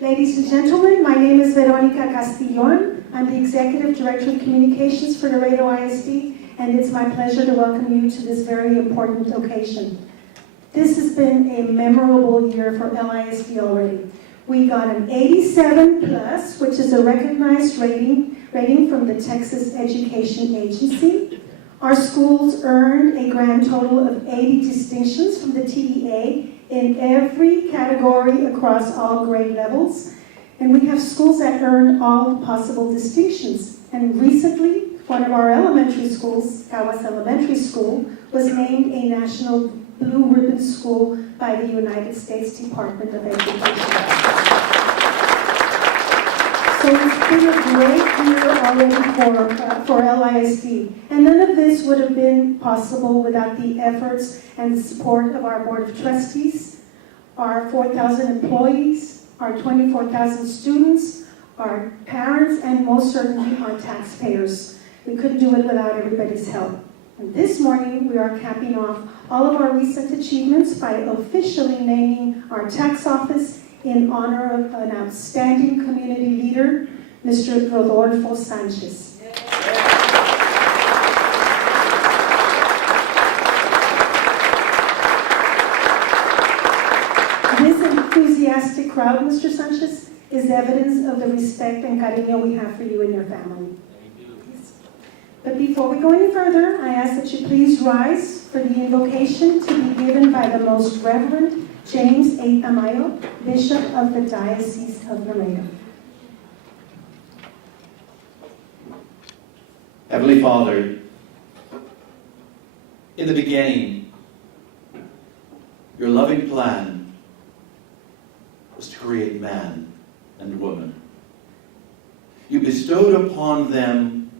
Ladies and gentlemen, my name is Veronica Castillon. I'm the Executive Director of Communications for Laredo ISD, and it's my pleasure to welcome you to this very important occasion. This has been a memorable year for LISD already. We got an 87 plus, which is a recognized rating from the Texas Education Agency. Our schools earned a grand total of 80 distinctions from the TEA in every category across all grade levels. And we have schools that earn all possible distinctions. And recently, one of our elementary schools, Caguas Elementary School, was named a National Blue Ribbon School by the United States Department of Education. So it's been a great year already for LISD. And none of this would have been possible without the efforts and the support of our Board of Trustees, our 4,000 employees, our 24,000 students, our parents, and most certainly our taxpayers. We couldn't do it without everybody's help. And this morning, we are capping off all of our recent achievements by officially naming our tax office in honor of an outstanding community leader, Mr. Rodolfo Sanchez. This enthusiastic crowd, Mr. Sanchez, is evidence of the respect and cariño we have for you and your family. But before we go any further, I ask that you please rise for the invocation to be given by the Most Reverend James A. Tamayo, Bishop of the Diocese of Laredo. Heavenly Father, in the beginning, your loving plan was to create man and woman. You bestowed upon them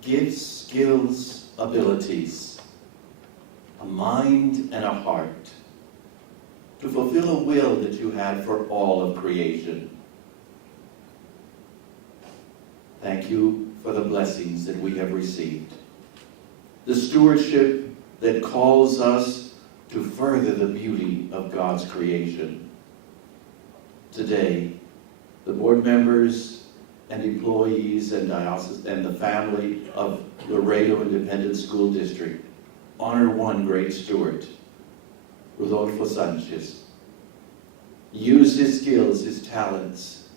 gifts, skills, abilities, a mind and a heart to fulfill a will that you had for all of creation. Thank you for the blessings that we have received, the stewardship that calls us to further the beauty of God's creation. Today, the board members and employees and diocese and the family of Laredo Independent School District honor one great steward, Rodolfo Sanchez. Use his skills, his talents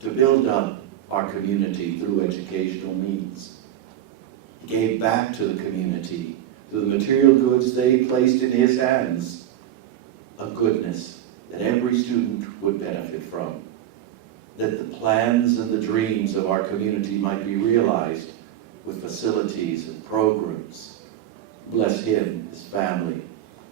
to build up our community through educational means. He gave back to the community through the material goods they placed in his hands, a goodness that every student would benefit from, that the plans and the dreams of our community might be realized with facilities and programs. Bless him, his family,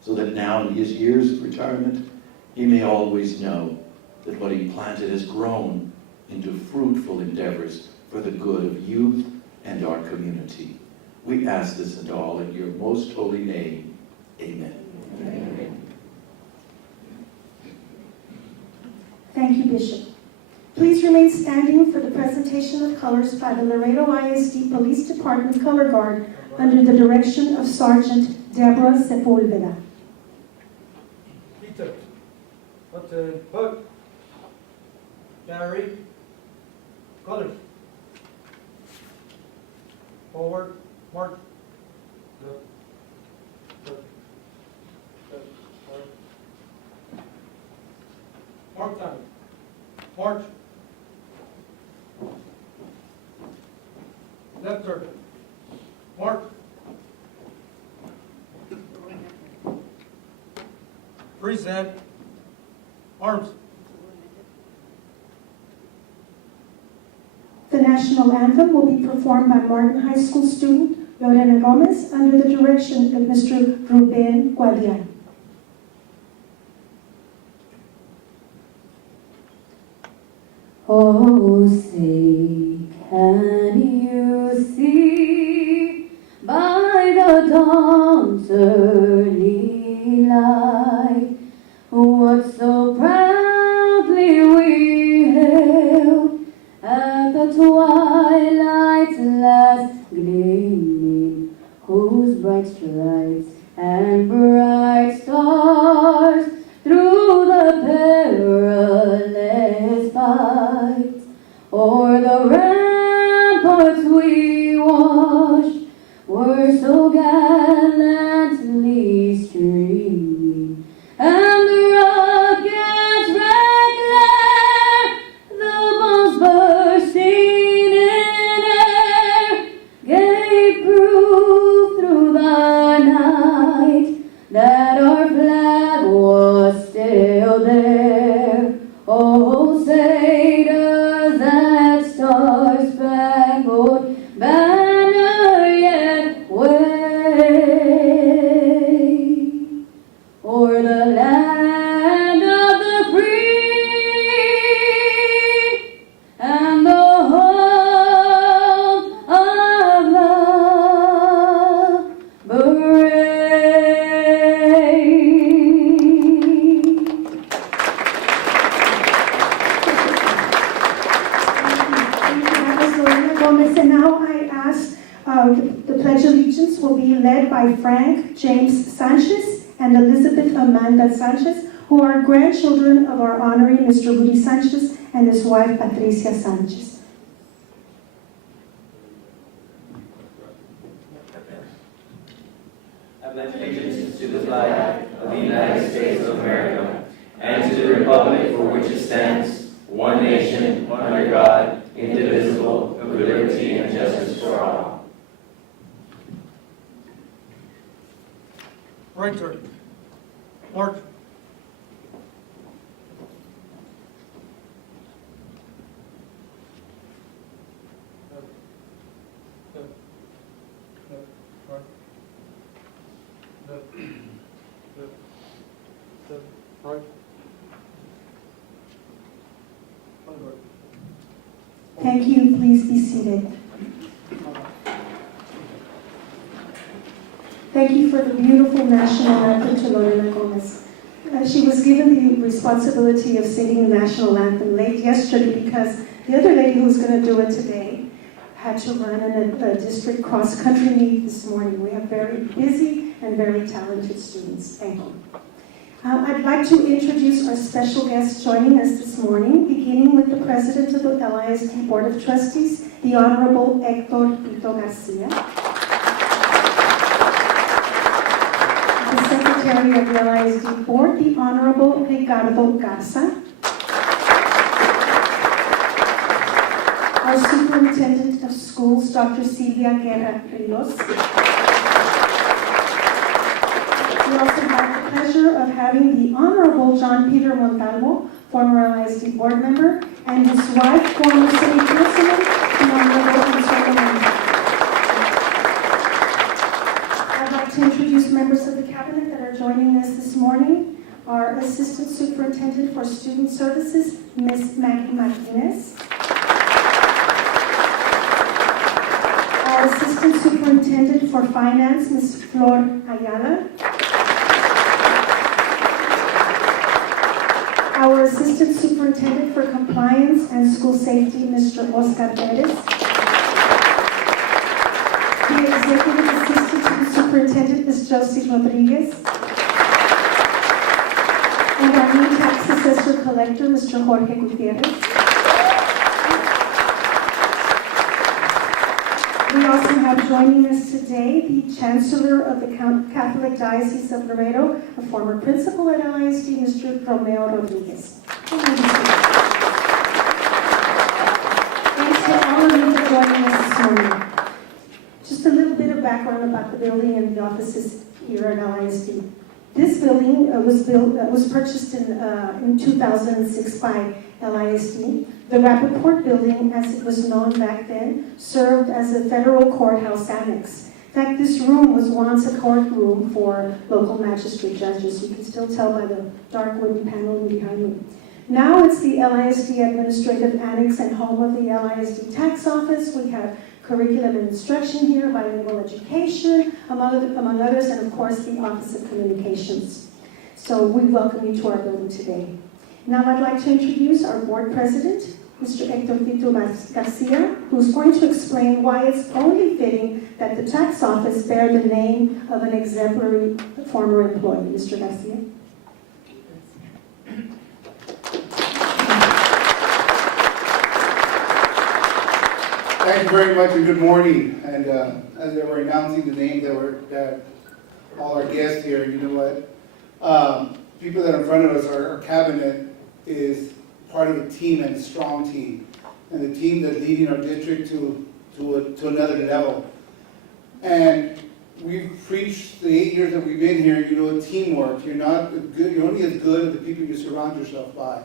so that now in his years of retirement, he may always know that what he planted has grown into fruitful endeavors for the good of youth and our community. We ask this and all in your most holy name. Amen. Amen. Thank you, Bishop. Please remain standing for the presentation of colors by the Laredo ISD Police Department Color Guard under the direction of Sergeant Deborah Sepulveda. Peter, button, hook, carry, colors, forward, march, look, mark time, march, left turn, march, present, arms. The national anthem will be performed by Martin High School student Lorena Gomez under the direction of Mr. Ruben Guadian. Oh, say, can you see by the dawn's early light what so proudly we hailed at the twilight's last gleaming, whose bright stripes and bright stars that our flag was still there. Oh, say does that star-spangled banner yet wave o'er the land of the free and the home of the brave? That was Lorena Gomez, and now I ask the Pledge of Allegiance will be led by Frank James Sanchez and Elizabeth Amanda Sanchez, who are grandchildren of our honoree Mr. Rudy Sanchez and his wife Patricia Sanchez. I pledge allegiance to the flag of the United States of America and to the republic for which it stands, one nation, under God, indivisible, with liberty and justice for all. Right turn. March. Right. Thank you. Please be seated. Thank you for the beautiful national anthem to Lorena Gomez. She was given the responsibility of singing the national anthem late yesterday because the other lady who was going to do it today had to run in a district cross-country meet this morning. We have very busy and very talented students. Thank you. I'd like to introduce our special guest joining us this morning, beginning with the President of the LISD Board of Trustees, the Honorable Hector Tito Garcia. The Secretary of the LISD Board, the Honorable Ricardo Garza. Our Superintendent of Schools, Dr. Silvia Guerra Rios. We also have the pleasure of having the Honorable John Peter Montalvo, former LISD board member, and his wife, former city councilman, the Honorable Antonio Mendoza. I'd like to introduce members of the cabinet that are joining us this morning. Our Assistant Superintendent for Student Services, Ms. Maggie Martinez. Our Assistant Superintendent for Finance, Ms. Flor Ayala. Our Assistant Superintendent for Compliance and School Safety, Mr. Oscar Perez. The Executive Assistant to the Superintendent, Ms. Josie Rodriguez. And our new Tax Assessor Collector, Mr. Jorge Gutierrez. We also have joining us today the Chancellor of the Catholic Diocese of Laredo, a former principal at LISD, Mr. Romeo Rodriguez. Thanks to all of you for joining us this morning. Just a little bit of background about the building and the offices here at LISD. This building was purchased in 2006 by LISD. The Rappaport building, as it was known back then, served as a federal courthouse annex. In fact, this room was once a courtroom for local magistrate judges. You can still tell by the dark wooden paneling behind me. Now it's the LISD Administrative Annex and home of the LISD Tax Office. We have curriculum and instruction here, bilingual education, among others, and of course the Office of Communications. So we welcome you to our building today. Now I'd like to introduce our board president, Mr. Hector Tito Garcia, who's going to explain why it's only fitting that the tax office bear the name of an exemplary former employee. Mr. Garcia. Thank you very much and good morning. And as they were announcing the names that all our guests here, you know what? People that are in front of us, our cabinet is part of a team and a strong team. And the team that's leading our district to another level. And we've preached the 8 years that we've been here, teamwork. You're only as good as the people you surround yourself by.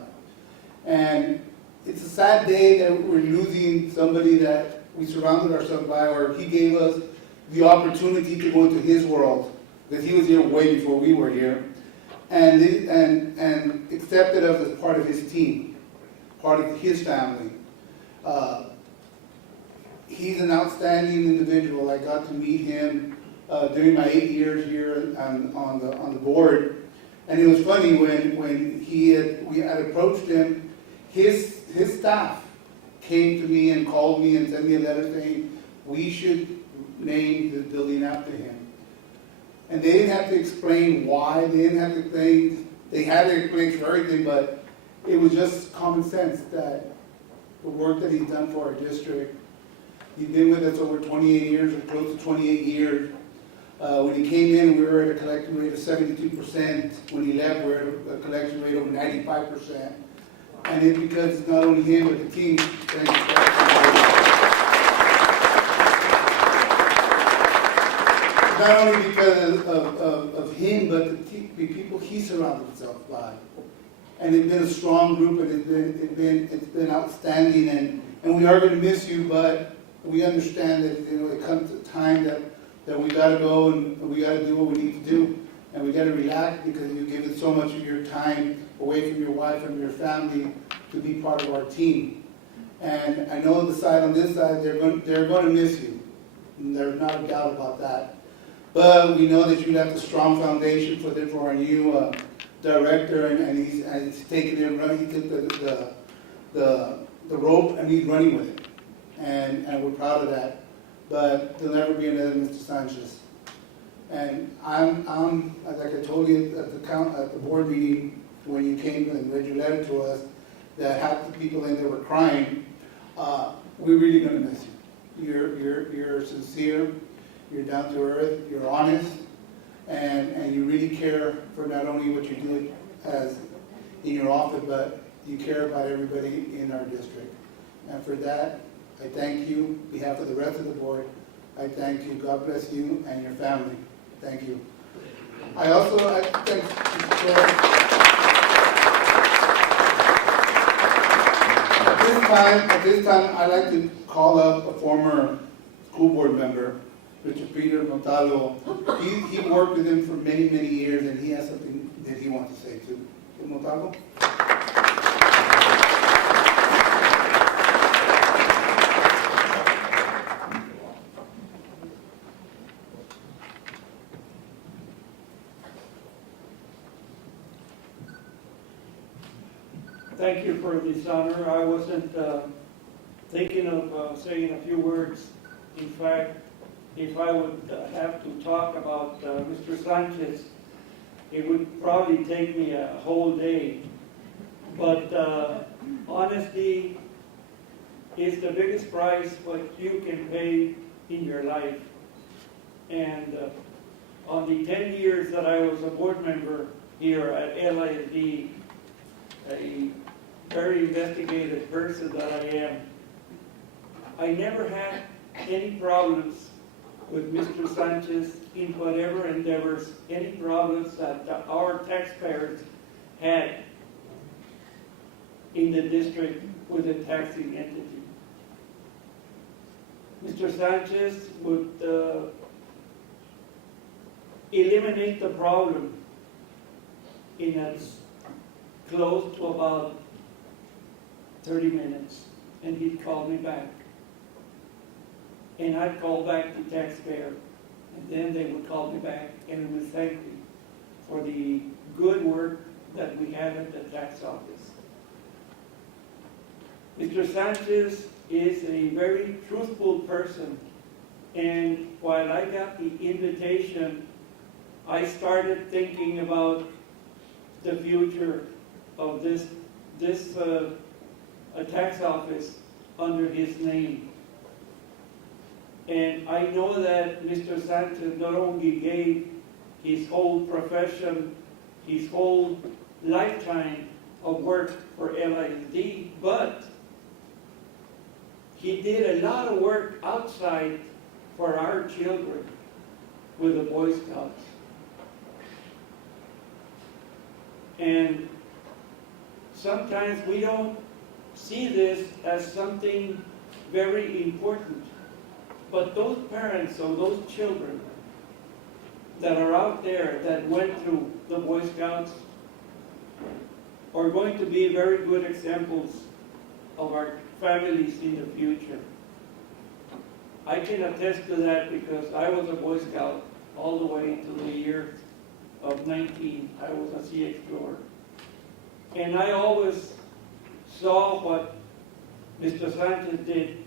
And it's a sad day that we're losing somebody that we surrounded ourselves by, or he gave us the opportunity to go into his world, because he was here way before we were here, and accepted us as part of his team, part of his family. He's an outstanding individual. I got to meet him during my 8 years here on the board, and it was funny when we had approached him. His staff came to me and called me and sent me a letter saying we should name the building after him. And they didn't have to explain why. They didn't have to explain. They had to explain for everything, but it was just common sense that the work that he's done for our district. He's been with us over 28 years, or close to 28 years. When he came in, we were at a collection rate of 72%. When he left, we were at a collection rate of 95%. And it's because it's not only him, but the team. Thank you. Not only because of him, but the people he surrounded himself by. And it's been a strong group, and it's been outstanding. And we are going to miss you, but we understand that it comes a time that we got to go and we got to do what we need to do, and we got to relax because you give it so much of your time away from your wife and your family to be part of our team. And I know the side on this side, they're going to miss you. And there's not a doubt about that. But we know that you left a strong foundation for our new director, and he's taken it and run. He took the rope and he's running with it, and we're proud of that. But there'll never be another Mr. Sanchez. And I'm like I told you at the board meeting when you came and read your letter to us, that half the people in there were crying. We're really going to miss you. You're sincere. You're down to earth, you're honest, and you really care for not only what you do as in your office, but you care about everybody in our district. And for that, I thank you. On behalf of the rest of the board, I thank you. God bless you and your family. Thank you. I thank Mr. Chair. At this time, I'd like to call up a former school board member, Mr. Peter Montalvo. He worked with him for many, many years, and he has something that he wants to say too. Montalvo? Thank you for this honor. I wasn't thinking of saying a few words. In fact, if I would have to talk about Mr. Sanchez, it would probably take me a whole day. But honesty is the biggest price what you can pay in your life. And on the 10 years that I was a board member here at LISD, a very investigative person that I am, I never had any problems with Mr. Sanchez in whatever endeavors, any problems that our taxpayers had in the district with a taxing entity. Mr. Sanchez would eliminate the problem in as close to about 30 minutes, and he'd call me back. And I'd call back the taxpayer, and then they would call me back and would thank me for the good work that we had at the tax office. Mr. Sanchez is a very truthful person, and while I got the invitation, I started thinking about the future of this tax office under his name. And I know that Mr. Sanchez not only gave his whole profession, his whole lifetime of work for LISD, but he did a lot of work outside for our children. with the Boy Scouts. And sometimes we don't see this as something very important. But those parents or those children that are out there that went through the Boy Scouts are going to be very good examples of our families in the future. I can attest to that because I was a Boy Scout all the way until the year of 19. I was a Sea Explorer. And I always saw what Mr. Sanchez did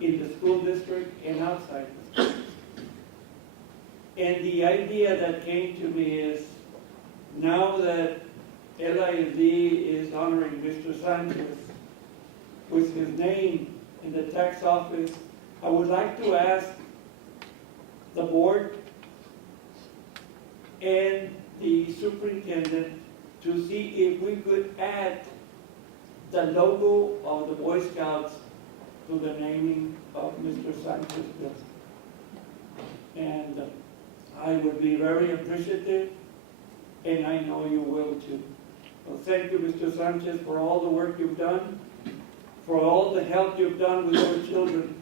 in the school district and outside the school. And the idea that came to me is, now that LISD is honoring Mr. Sanchez with his name in the tax office, I would like to ask the board and the superintendent to see if we could add the logo of the Boy Scouts to the naming of Mr. Sanchez building. And I would be very appreciative, and I know you will too. Well, thank you, Mr. Sanchez, for all the work you've done, for all the help you've done with your children,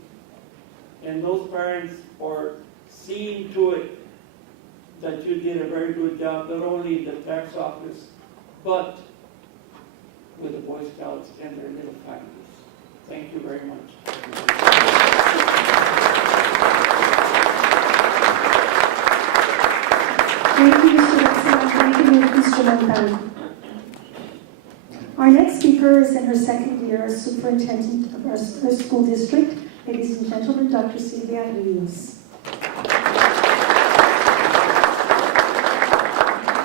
and those parents for seeing to it that you did a very good job, not only in the tax office, but with the Boy Scouts and their little families. Thank you very much. Thank you, Mr. Garcia. Thank you, Mr. Montal. Our next speaker is in her second year as superintendent of our school district. Ladies and gentlemen, Dr. Silvia Rios.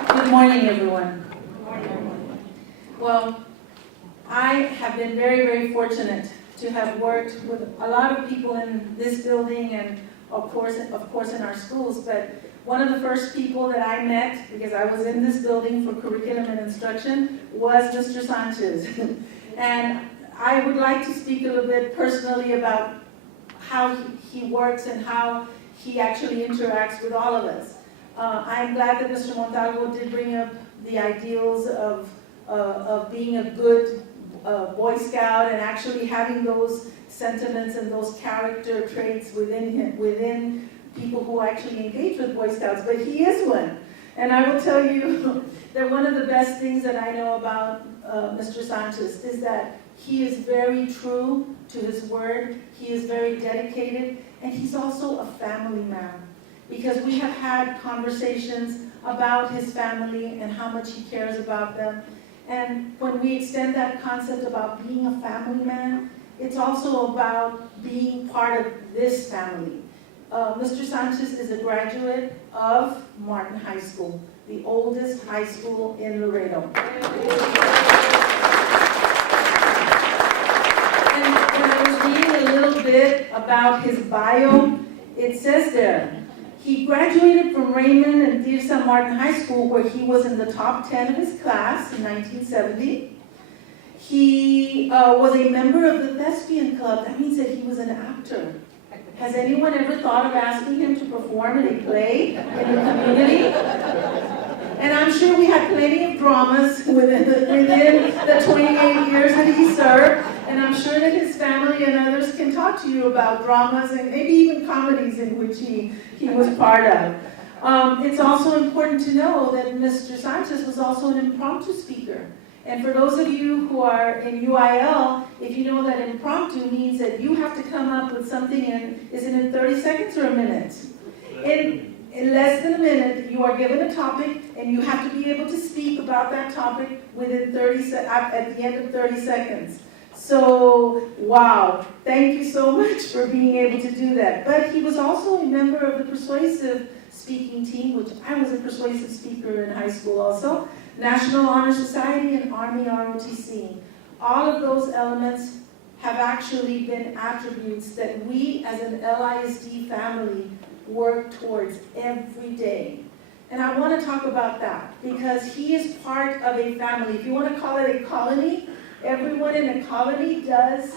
Good morning, everyone. Good morning. Well, I have been very, very fortunate to have worked with a lot of people in this building and of course in our schools, but one of the first people that I met, because I was in this building for curriculum and instruction, was Mr. Sanchez. And I would like to speak a little bit personally about how he works and how he actually interacts with all of us. I'm glad that Mr. Montalvo did bring up the ideals of being a good Boy Scout and actually having those sentiments and those character traits within people who actually engage with Boy Scouts, but he is one. And I will tell you that one of the best things that I know about Mr. Sanchez is that he is very true to his word, he is very dedicated, and he's also a family man. Because we have had conversations about his family and how much he cares about them. And when we extend that concept about being a family man, it's also about being part of this family. Mr. Sanchez is a graduate of Martin High School, the oldest high school in Laredo. And when I was reading a little bit about his bio, it says there, he graduated from Raymond and Tirsa Martin High School, where he was in the top 10 of his class in 1970. He was a member of the Thespian Club. That means that he was an actor. Has anyone ever thought of asking him to perform in a play in the community? And I'm sure we had plenty of dramas within the 28 years that he served. And I'm sure that his family and others can talk to you about dramas and maybe even comedies in which he was part of. It's also important to know that Mr. Sanchez was also an impromptu speaker. And for those of you who are in UIL, if you know that impromptu means that you have to come up with something in, is it in 30 seconds or a minute? In less than a minute, you are given a topic and you have to be able to speak about that topic within at the end of 30 seconds. So, wow, thank you so much for being able to do that. But he was also a member of the persuasive speaking team, which I was a persuasive speaker in high school also. National Honor Society and Army ROTC. All of those elements have actually been attributes that we as an LISD family work towards every day. And I want to talk about that because he is part of a family. If you want to call it a colony, everyone in a colony does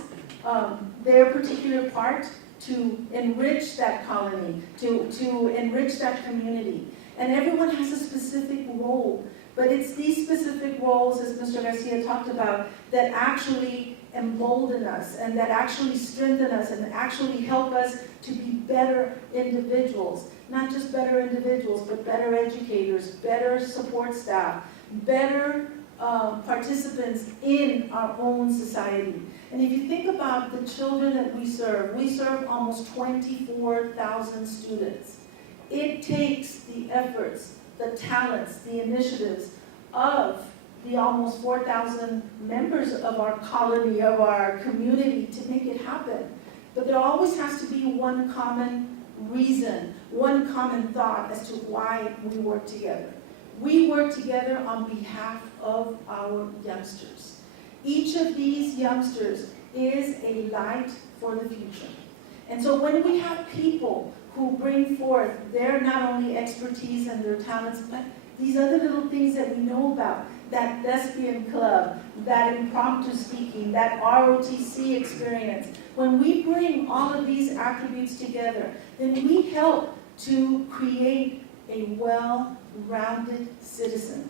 their particular part to enrich that colony, to enrich that community. And everyone has a specific role, but it's these specific roles, as Mr. Garcia talked about, that actually embolden us and that actually strengthen us and actually help us to be better individuals. Not just better individuals, but better educators, better support staff, better participants in our own society. And if you think about the children that we serve almost 24,000 students. It takes the efforts, the talents, the initiatives of the almost 4,000 members of our colony, of our community to make it happen. But there always has to be one common reason, one common thought as to why we work together. We work together on behalf of our youngsters. Each of these youngsters is a light for the future. And so when we have people who bring forth their not only expertise and their talents, but these other little things that we know about, that thespian club, that impromptu speaking, that ROTC experience, when we bring all of these attributes together, then we help to create a well-rounded citizen.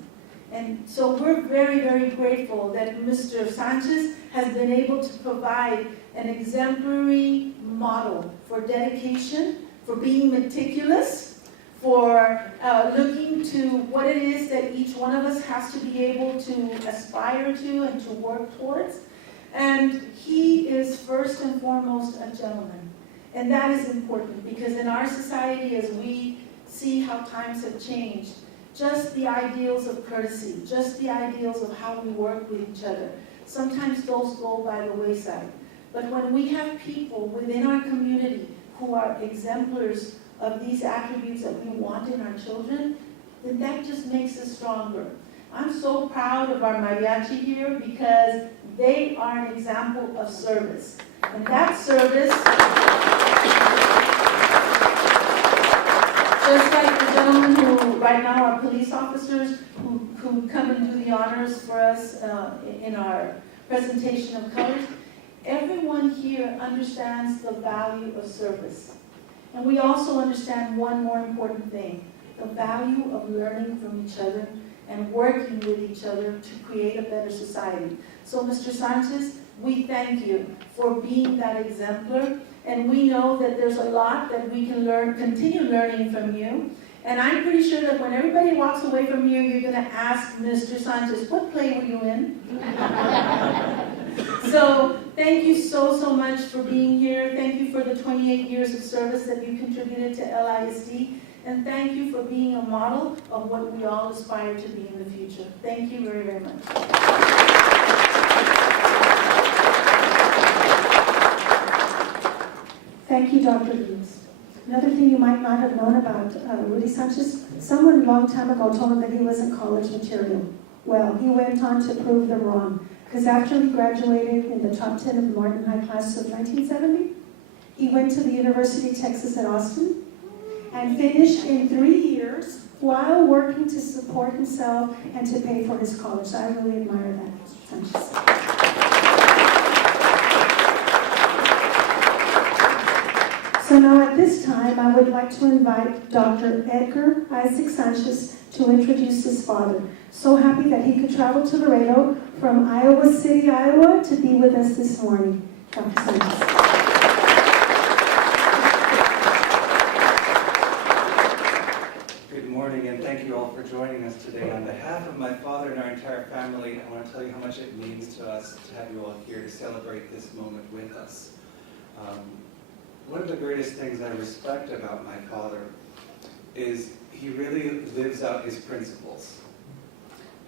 And so we're very, very grateful that Mr. Sanchez has been able to provide an exemplary model for dedication, for being meticulous, for looking to what it is that each one of us has to be able to aspire to and to work towards. And he is first and foremost a gentleman. And that is important because in our society, as we see how times have changed, just the ideals of courtesy, just the ideals of how we work with each other, sometimes those go by the wayside. But when we have people within our community who are exemplars of these attributes that we want in our children, then that just makes us stronger. I'm so proud of our mariachi here because they are an example of service. And that service, just like the gentlemen who right now are police officers who come and do the honors for us in our presentation of colors, everyone here understands the value of service. And we also understand one more important thing, the value of learning from each other and working with each other to create a better society. So Mr. Sanchez, we thank you for being that exemplar, and we know that there's a lot that we can learn, continue learning from you. And I'm pretty sure that when everybody walks away from here, you're going to ask Mr. Sanchez, what play were you in? So thank you so, so much for being here. Thank you for the 28 years of service that you contributed to LISD. And thank you for being a model of what we all aspire to be in the future. Thank you very, very much. Thank you, Dr. Lewis. Another thing you might not have known about Rudy Sanchez, someone a long time ago told him that he wasn't college material. Well, he went on to prove them wrong. Because after he graduated in the top 10 of the Martin High class of 1970, he went to the University of Texas at Austin and finished in 3 years while working to support himself and to pay for his college. So I really admire that, Sanchez. So now at this time, I would like to invite Dr. Edgar Isaac Sanchez to introduce his father. So happy that he could travel to Laredo from Iowa City, Iowa, to be with us this morning. Dr. Sanchez. Good morning, and thank you all for joining us today. On behalf of my father and our entire family, I want to tell you how much it means to us to have you all here to celebrate this moment with us. One of the greatest things I respect about my father is he really lives out his principles.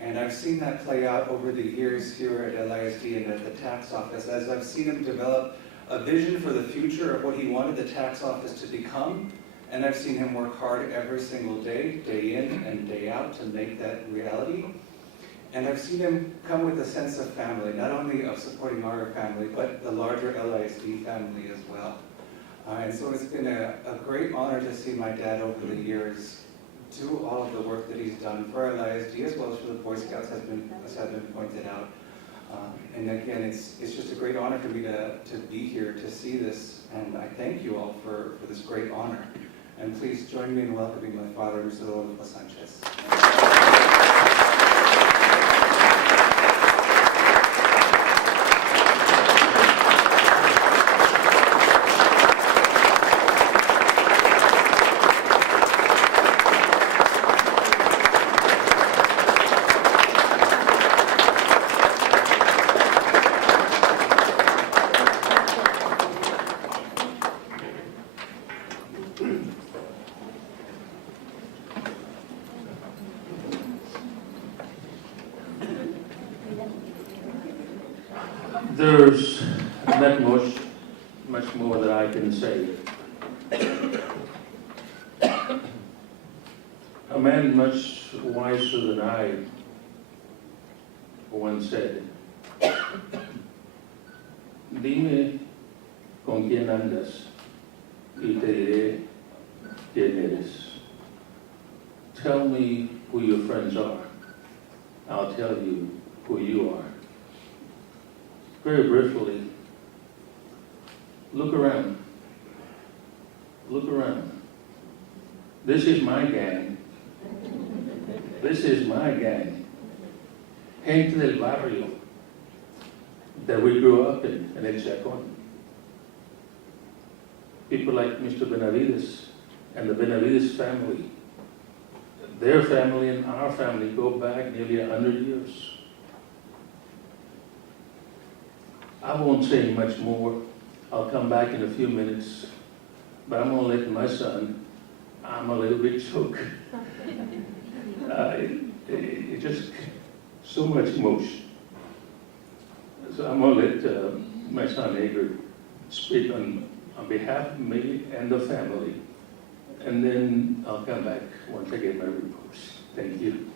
And I've seen that play out over the years here at LISD and at the tax office, as I've seen him develop a vision for the future of what he wanted the tax office to become. And I've seen him work hard every single day, day in and day out, to make that reality. And I've seen him come with a sense of family, not only of supporting our family, but the larger LISD family as well. And so it's been a great honor to see my dad over the years do all of the work that he's done for LISD as well as for the Boy Scouts, as has been pointed out. And again, it's just a great honor for me to be here to see this, and I thank you all for this great honor. And please join me in welcoming my father, Mr. Rodolfo Sanchez. There's not much more that I can say. A man much wiser than I once said, dime con quién andas y te diré quién eres. Tell me who your friends are. I'll tell you who you are. Very briefly, look around. Look around. This is my gang. This is my gang. Gente del barrio that we grew up in El Chacon. People like Mr. Benavides and the Benavides family. Their family and our family go back nearly 100 years. I won't say much more. I'll come back in a few minutes, but I'm gonna let my son, I'm a little bit choked. It just, so much emotion. So I'm gonna let my son Edgar speak on behalf of me and the family, and then I'll come back once I get my reports. Thank you.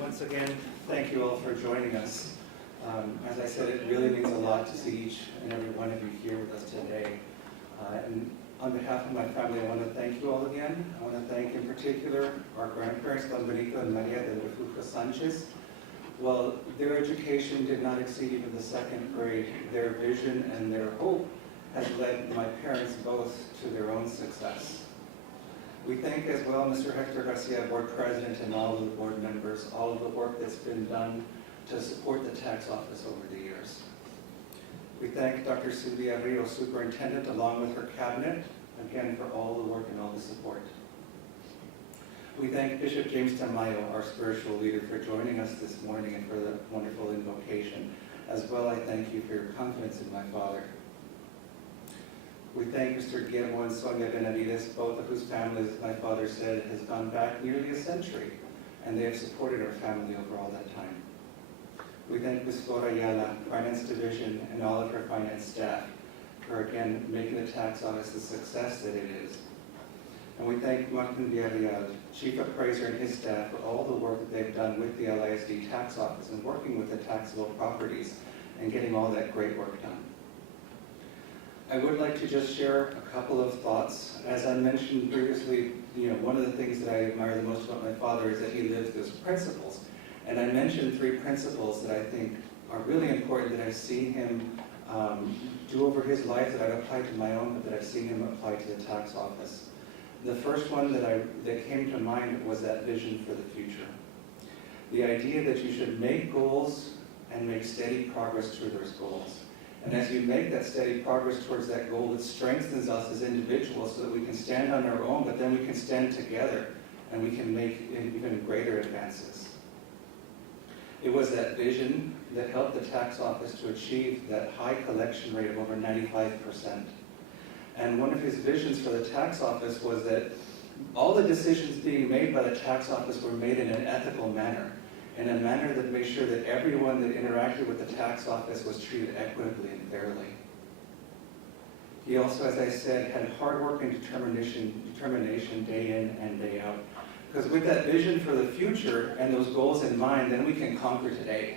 Once again, thank you all for joining us. As I said, it really means a lot to see each and every one of you here with us today. And on behalf of my family, I want to thank you all again. I want to thank in particular our grandparents, Don Benito and Maria de Rodolfo Sanchez. While their education did not exceed even the second grade, their vision and their hope has led my parents both to their own success. We thank as well Mr. Hector Garcia, board president, and all of the board members, all of the work that's been done to support the tax office over the years. We thank Dr. Sylvia Rio, superintendent, along with her cabinet, again for all the work and all the support. We thank Bishop James Tamayo, our spiritual leader, for joining us this morning and for the wonderful invocation. As well, I thank you for your confidence in my father. We thank Mr. Guillermo and Sonia Benavides, both of whose families, as my father said, has gone back nearly a century, and they have supported our family over all that time. We thank Ms. Flora Ayala, Finance Division, and all of her finance staff for, again, making the tax office the success that it is. And we thank Martin Villarreal, Chief Appraiser, and his staff for all the work that they've done with the LISD tax office and working with the taxable properties and getting all that great work done. I would like to just share a couple of thoughts. As I mentioned previously, one of the things that I admire the most about my father is that he lives those principles. And I mentioned 3 principles that I think are really important that I've seen him do over his life, that I've applied to my own, but that I've seen him apply to the tax office. The first one that came to mind was that vision for the future. The idea that you should make goals and make steady progress toward those goals. And as you make that steady progress towards that goal, it strengthens us as individuals so that we can stand on our own, but then we can stand together and we can make even greater advances. It was that vision that helped the tax office to achieve that high collection rate of over 95%. And one of his visions for the tax office was that all the decisions being made by the tax office were made in an ethical manner, in a manner that made sure that everyone that interacted with the tax office was treated equitably and fairly. He also, as I said, had hard work and determination day in and day out. Because with that vision for the future and those goals in mind, then we can conquer today.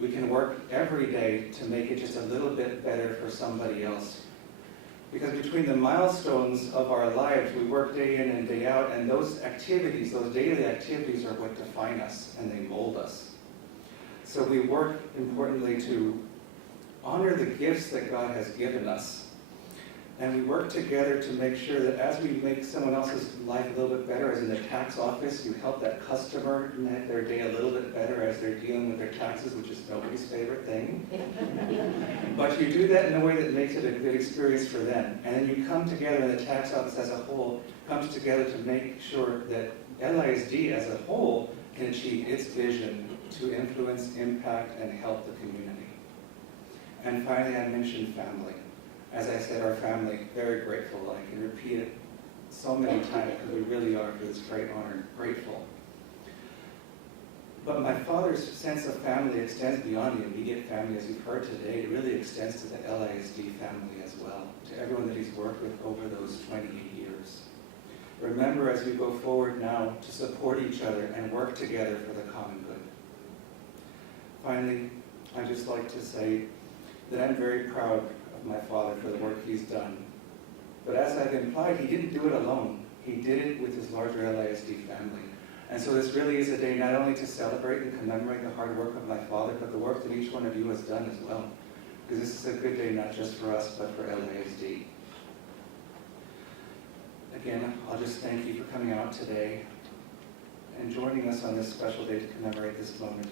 We can work every day to make it just a little bit better for somebody else. Because between the milestones of our lives, we work day in and day out, and those activities, those daily activities are what define us and they mold us. So we work importantly to honor the gifts that God has given us. And we work together to make sure that as we make someone else's life a little bit better, as in the tax office, you help that customer make their day a little bit better as they're dealing with their taxes, which is nobody's favorite thing. But you do that in a way that makes it a good experience for them. And then you come together, and the tax office as a whole comes together to make sure that LISD as a whole can achieve its vision to influence, impact, and help the community. And finally, I mentioned family. As I said, our family, very grateful. I can repeat it so many times because we really are, for this great honor, grateful. But my father's sense of family extends beyond the immediate family, as you've heard today. It really extends to the LISD family as well, to everyone that he's worked with over those 28 years. Remember, as we go forward now, to support each other and work together for the common good. Finally, I'd just like to say that I'm very proud of my father for the work he's done. But as I've implied, he didn't do it alone. He did it with his larger LISD family. And so this really is a day not only to celebrate and commemorate the hard work of my father, but the work that each one of you has done as well. Because this is a good day not just for us, but for LISD. Again, I'll just thank you for coming out today and joining us on this special day to commemorate this moment.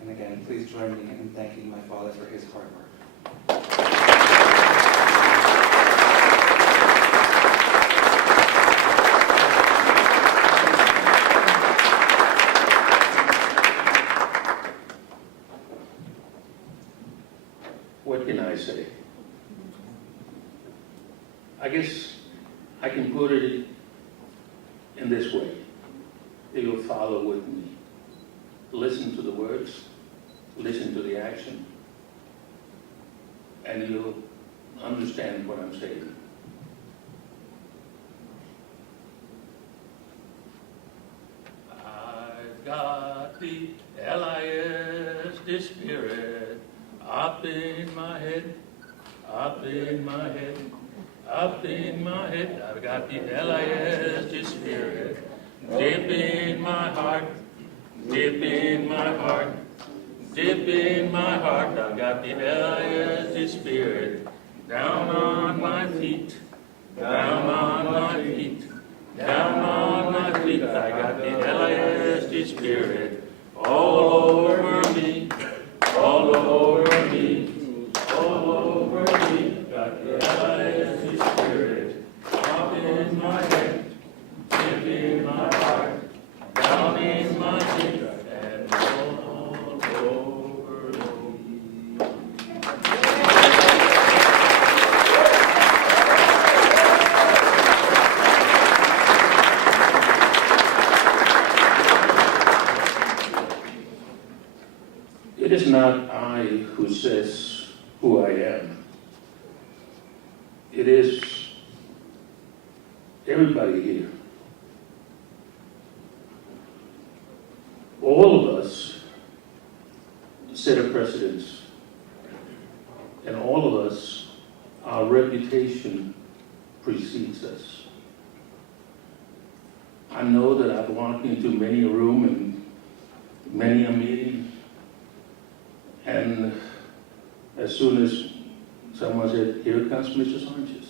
And again, please join me in thanking my father for his hard work. What can I say? I guess I can put it in this way. If you'll follow with me. Listen to the words, listen to the action, and you'll understand what I'm saying. I've got the LISD spirit up in my head, up in my head, up in my head. I've got the LISD spirit deep in my heart, deep in my heart, deep in my heart. I've got the LISD spirit down on my feet, down on my feet, down on my feet. I got the LISD spirit all over me, all over me, all over me. Got the LISD spirit up in my head, deep in my heart, down in my feet, and all over me. It is not I who says who I am. It is everybody here. All of us set a precedence, and all of us, our reputation precedes us. I know that I've walked into many a room and many a meeting, and as soon as someone said, "Here comes Mr. Sanchez,"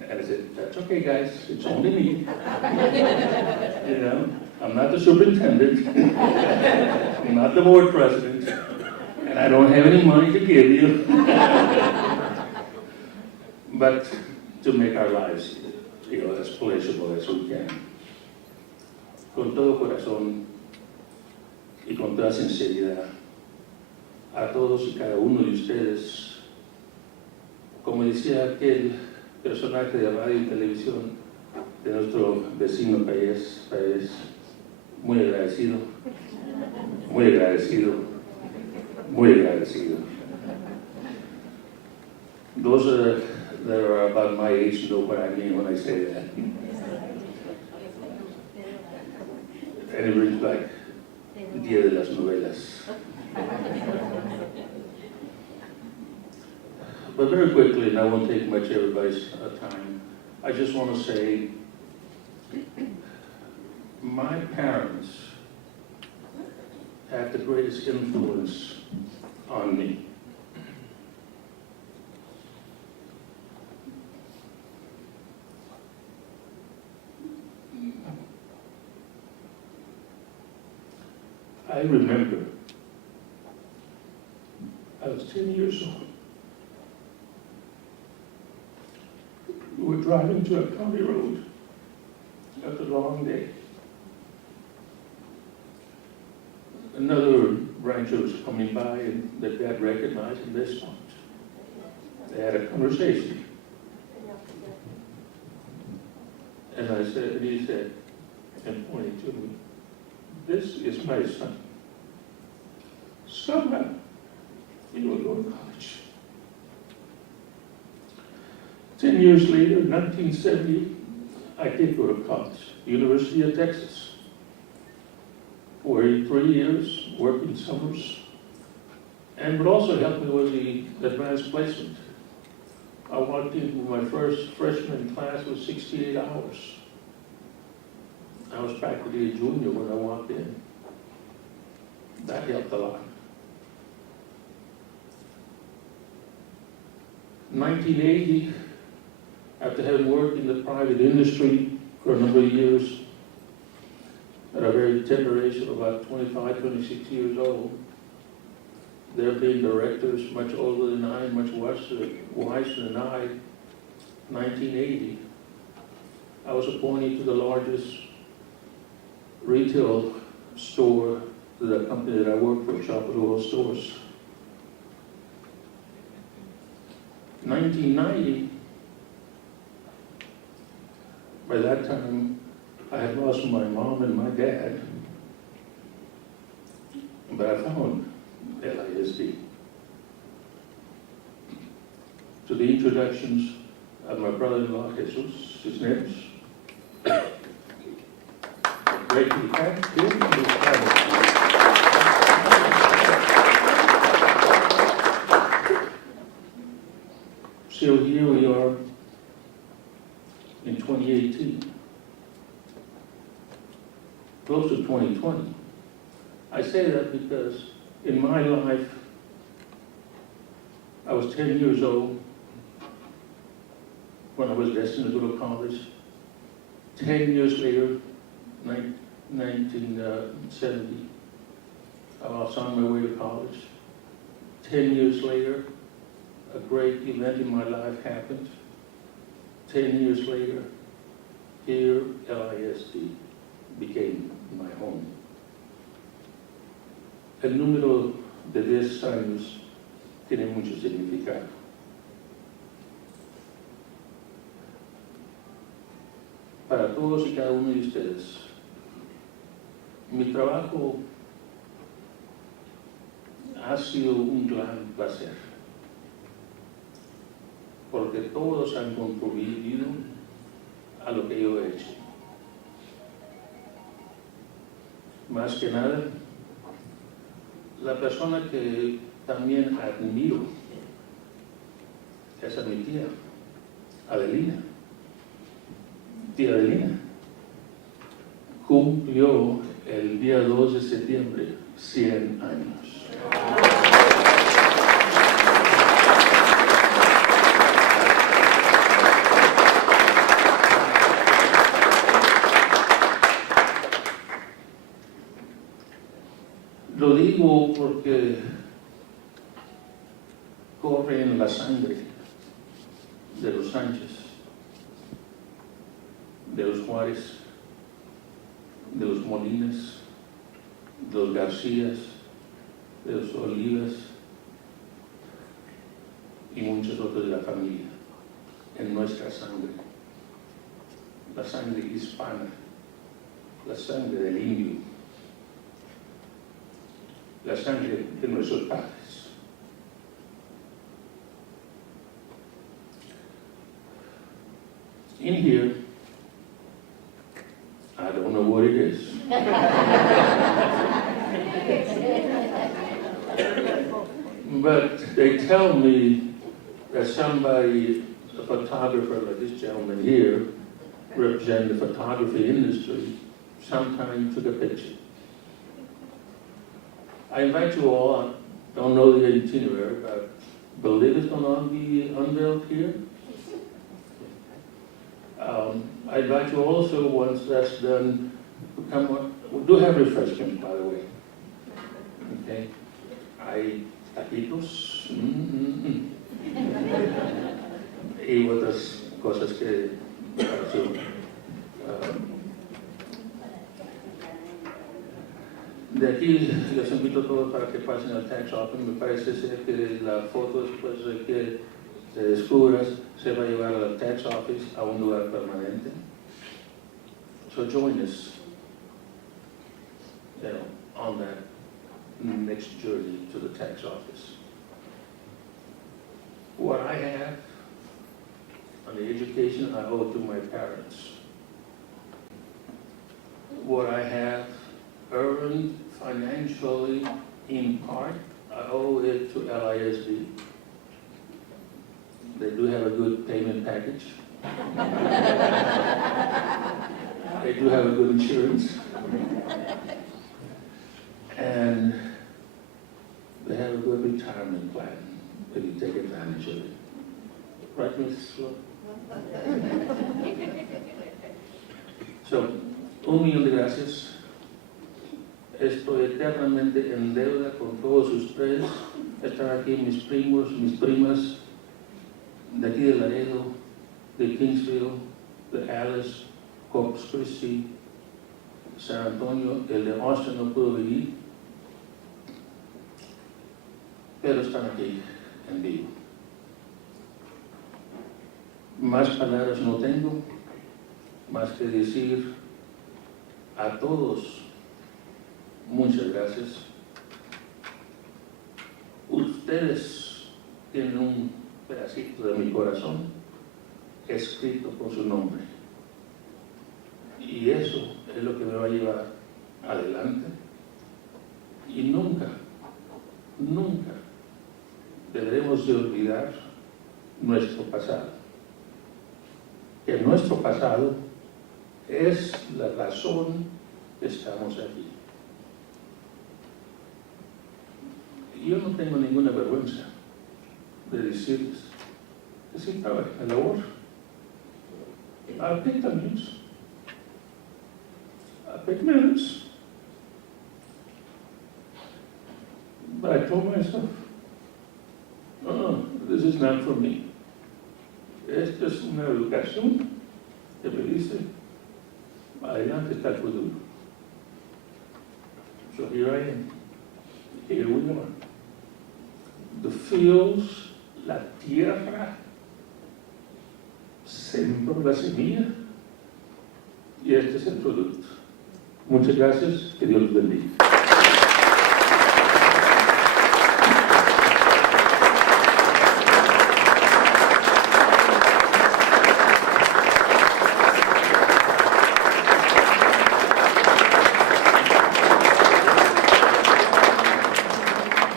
and I said, "That's okay, guys, it's only me." You know, I'm not the superintendent, I'm not the board president, and I don't have any money to give you. But to make our lives, as pleasurable as we can. Con todo corazón y con toda sinceridad, a todos y cada uno de ustedes, como decía aquel personaje de radio y televisión de nuestro vecino país, muy agradecido, muy agradecido, muy agradecido. Those that are about my age know what I mean when I say that. And it brings back Día de las Novelas. But very quickly, and I won't take much of everybody's time, I just want to say, my parents had the greatest influence on me. I remember I was 10 years old. We were driving to a county road after a long day. Another rancher was coming by and the dad recognized him. They stopped. They had a conversation. And I said, and he said, and pointing to me, "This is my son. Somehow he will go to college." 10 years later, 1970, I did go to college, University of Texas. For 3 years, working summers, and would also help me with the advanced placement. I walked into my first freshman class with 68 hours. I was practically a junior when I walked in. That helped a lot. 1980, after having worked in the private industry for a number of years, at a very tender age of about 25, 26 years old, there being directors much older than I, much wiser than I, 1980, I was appointed to the largest retail store, the company that I worked for, Chapel Oil Stores. 1990, by that time, I had lost my mom and my dad, but I found LISD. To the introductions of my brother-in-law, Jesus, his name's great to thank him and his family. So here we are in 2018. Close to 2020. I say that because in my life, I was 10 years old when I was destined to go to college. 10 years later, 1970, I was on my way to college. 10 years later, a great event in my life happened. 10 years later, here, LISD became my home. El número de 10 años tiene mucho significado. Para todos y cada uno de ustedes, mi trabajo ha sido un gran placer, porque todos han contribuido a lo que yo he hecho. Más que nada, la persona que también admiro es a mi tía, Adelina. Tía Adelina cumplió el día 2 de septiembre 100 años. Lo digo porque corre en la sangre de los Sánchez, de los Juárez, de los Molinas, de los Garcías, de los Olivas y muchos otros de la familia, en nuestra sangre, la sangre hispana, la sangre del indio, la sangre de nuestros padres. In here, I don't know what it is. But they tell me that somebody, a photographer like this gentleman here, representing the photography industry, sometime took a picture. I invite you all, I don't know the itinerary, but I believe it's going to be unveiled here. I invite you also, once that's done, to come on. We do have refreshments, by the way. Okay? Hay taquitos y otras cosas que para su, de aquí les invito a todos para que pasen al tax office. Me parece ser que la foto, después de que se descubra, se va a llevar al tax office a un lugar permanente. So join us, on that next journey to the tax office. What I have on the education I owe to my parents. What I have earned financially in part, I owe it to LISD. They do have a good payment package. They do have a good insurance. And they have a good retirement plan if you take advantage of it. Right, Mrs. Flo? So, 1,000,000 de gracias. Estoy eternamente en deuda con todos ustedes. Están aquí mis primos, mis primas, de aquí de Laredo, de Kingsville, de Alice, Corpus Christi, San Antonio. El de Austin no pudo venir, pero están aquí en vivo. Más palabras no tengo, más que decir a todos muchas gracias. Ustedes tienen un pedacito de mi corazón escrito con su nombre. Y eso es lo que me va a llevar adelante. Y nunca, nunca deberemos de olvidar nuestro pasado. Que nuestro pasado es la razón que estamos aquí. Yo no tengo ninguna vergüenza de decirles que sí trabajé en la labor. I picked onions. I picked minutes. But I told myself, this is not for me. Esto es una educación que me dice, adelante está el futuro. So here I am. Here we are. The fields, la tierra, sembró la semilla y este es el producto. Muchas gracias, que Dios los bendiga.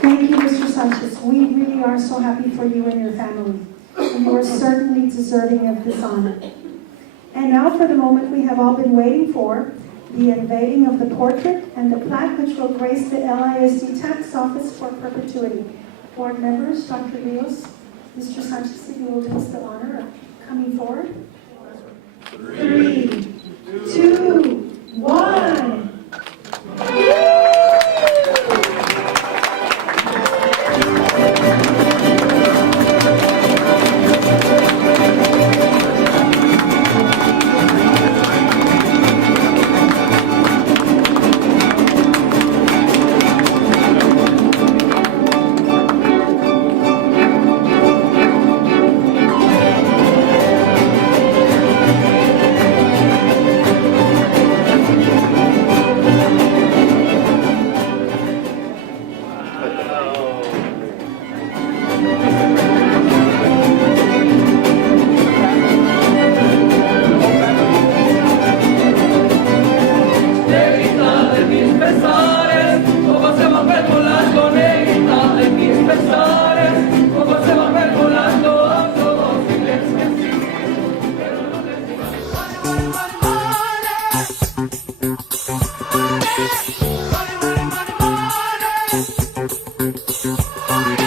Thank you, Mr. Sanchez. We really are so happy for you and your family. And you are certainly deserving of this honor. And now for the moment we have all been waiting for, the unveiling of the portrait and the plaque which will grace the LISD tax office for perpetuity. Board members, Dr. Rios, Mr. Sanchez, if you will do us the honor of coming forward. 3, 2, 1. Thank you.